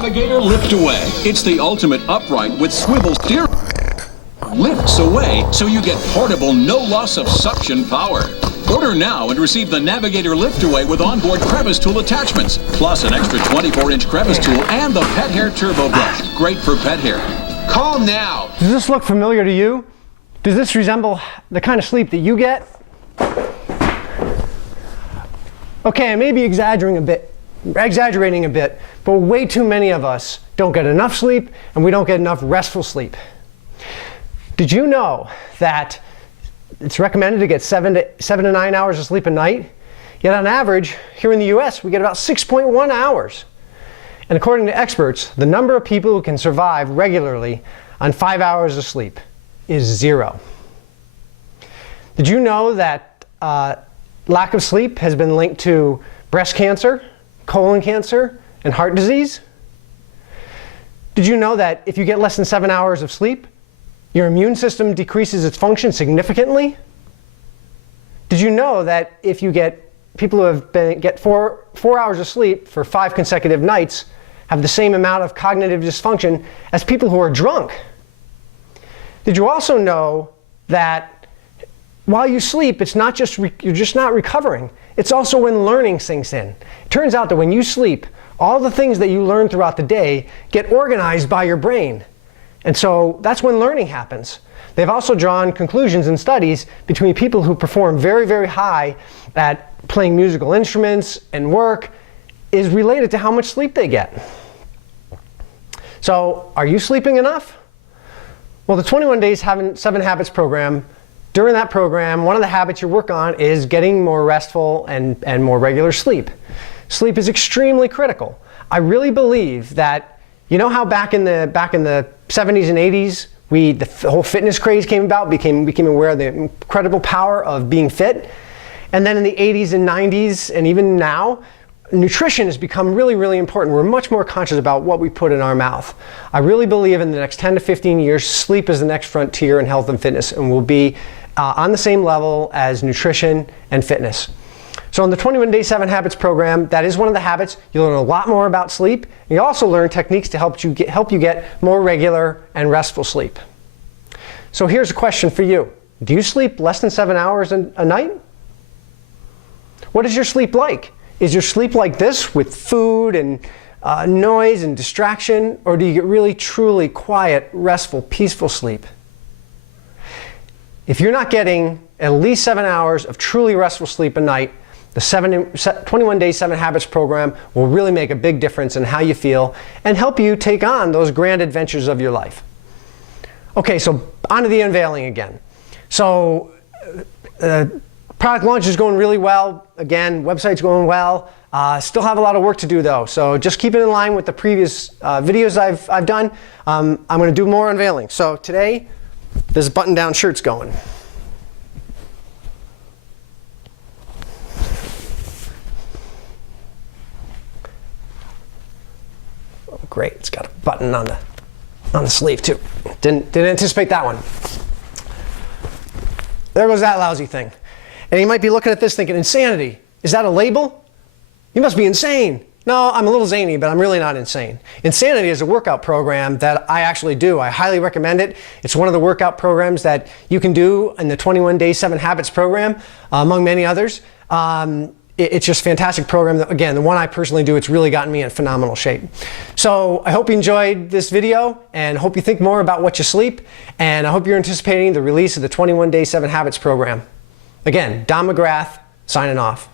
Navigator Lift Away. It's the ultimate upright with swivel steering. Lifts away so you get portable, no loss of suction power. Order now and receive the Navigator Lift Away with onboard crevice tool attachments, plus an extra 24-inch crevice tool and the pet hair turbo brush. Great for pet hair. Call now. Does this look familiar to you? Does this resemble the kind of sleep that you get? Okay, I may be exaggerating a bit, but way too many of us don't get enough sleep and we don't get enough restful sleep. Did you know that it's recommended to get 7 to 9 hours of sleep a night? Yet on average, here in the US, we get about 6.1 hours. And according to experts, the number of people who can survive regularly on 5 hours of sleep is 0. Did you know that lack of sleep has been linked to breast cancer, colon cancer, and heart disease? Did you know that if you get less than 7 hours of sleep, your immune system decreases its function significantly? Did you know that if you get people who get four hours of sleep for 5 consecutive nights have the same amount of cognitive dysfunction as people who are drunk? Did you also know that while you sleep, it's not just you're just not recovering. It's also when learning sinks in. It turns out that when you sleep, all the things that you learn throughout the day get organized by your brain. And so that's when learning happens. They've also drawn conclusions in studies between people who perform very, very high at playing musical instruments and work is related to how much sleep they get. So are you sleeping enough? Well, the 21 Days 7 Habits program, during that program, one of the habits you work on is getting more restful and more regular sleep. Sleep is extremely critical. I really believe that, you know how back in the 70s and 80s, the whole fitness craze came about, became aware of the incredible power of being fit. And then in the 80s and 90s, and even now, nutrition has become really, really important. We're much more conscious about what we put in our mouth. I really believe in the next 10 to 15 years, sleep is the next frontier in health and fitness and will be on the same level as nutrition and fitness. So in the 21 Day 7 Habits program, that is one of the habits. You'll learn a lot more about sleep. And you'll also learn techniques to help you get more regular and restful sleep. So here's a question for you. Do you sleep less than 7 hours a night? What is your sleep like? Is your sleep like this with food and noise and distraction? Or do you get really, truly quiet, restful, peaceful sleep? If you're not getting at least 7 hours of truly restful sleep a night, the 21 Day 7 Habits program will really make a big difference in how you feel and help you take on those grand adventures of your life. Okay, so on to the unveiling again. So product launch is going really well. Again, website's going well. Still have a lot of work to do though, so just keep it in line with the previous videos I've done. I'm going to do more unveiling. So today, this button-down shirt's going. Oh, great, it's got a button on the sleeve too. Didn't anticipate that one. There goes that lousy thing. And you might be looking at this thinking, insanity. Is that a label? You must be insane. No, I'm a little zany, but I'm really not insane. Insanity is a workout program that I actually do. I highly recommend it. It's one of the workout programs that you can do in the 21 Day 7 Habits program, among many others. It's just a fantastic program. That, again, the one I personally do, it's really gotten me in phenomenal shape. So I hope you enjoyed this video and hope you think more about what you sleep. And I hope you're anticipating the release of the 21 Day 7 Habits program. Again, Don McGrath, signing off.